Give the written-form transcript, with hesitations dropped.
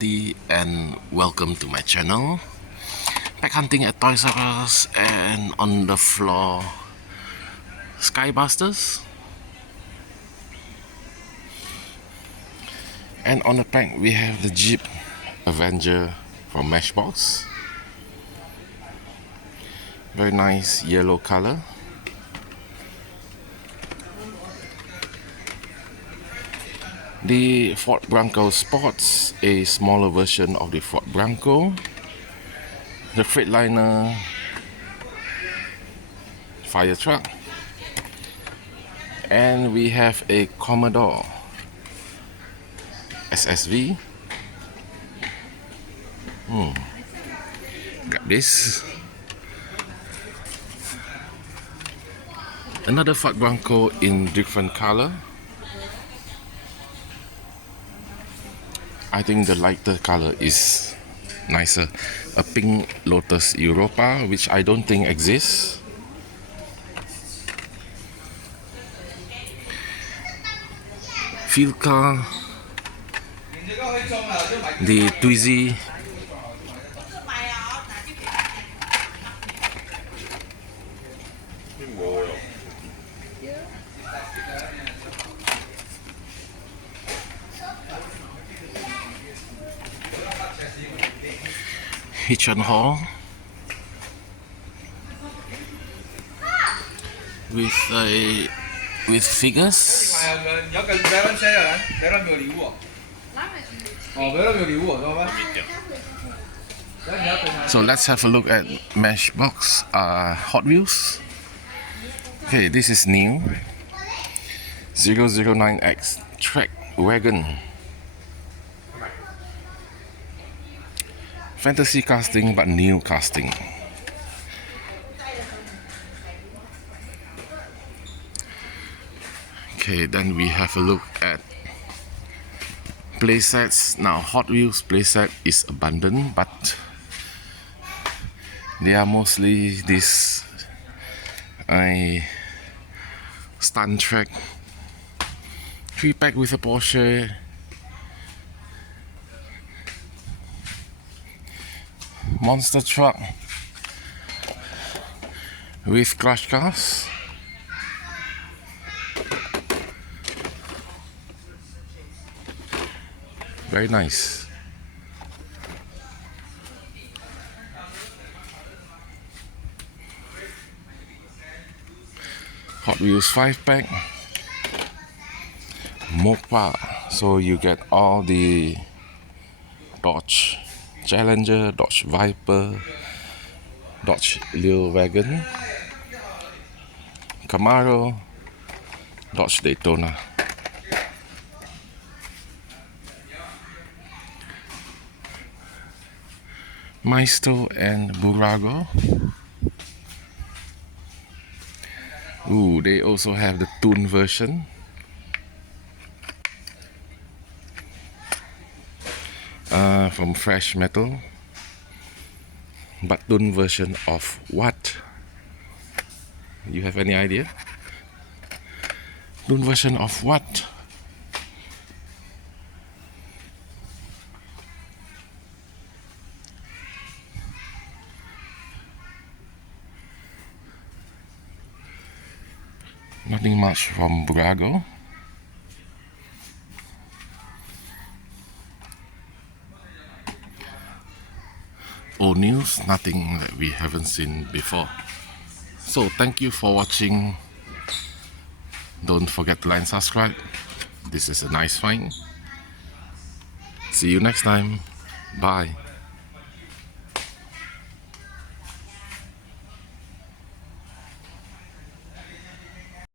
And welcome to my channel. Back hunting at Toys R Us, and on the floor Skybusters, and on the back we have the Jeep Avenger from Matchbox. Very nice yellow color. The Ford Bronco Sports, a smaller version of the Ford Bronco. The Freightliner fire truck. And we have a Commodore SSV. Got this. Another Ford Bronco in different color. I think the lighter color is nicer. A pink Lotus Europa, which I don't think exists. Field car. The Twizy. Hitch and haul with figures. So let's have a look at Matchbox Hot Wheels. Okay, this is new 009X Track Wagon. Fantasy casting, but new casting. Okay, then we have a look at playsets. Now, Hot Wheels playset is abundant, but they are mostly this stunt track 3-pack with a Porsche. Monster truck with crash cars. Very nice. Hot Wheels 5-pack. Mopa. So you get all the Dodge Challenger, Dodge Viper, Dodge Lil Wagon, Camaro, Dodge Daytona. Maestro and Burago. Ooh, they also have the tune version. From Fresh Metal. But tune version of what? You have any idea? Tune version of what? Nothing much from Burago. Old news, nothing that we haven't seen before. So thank you for watching. Don't forget to like and subscribe. This is a nice find. See you next time. Bye.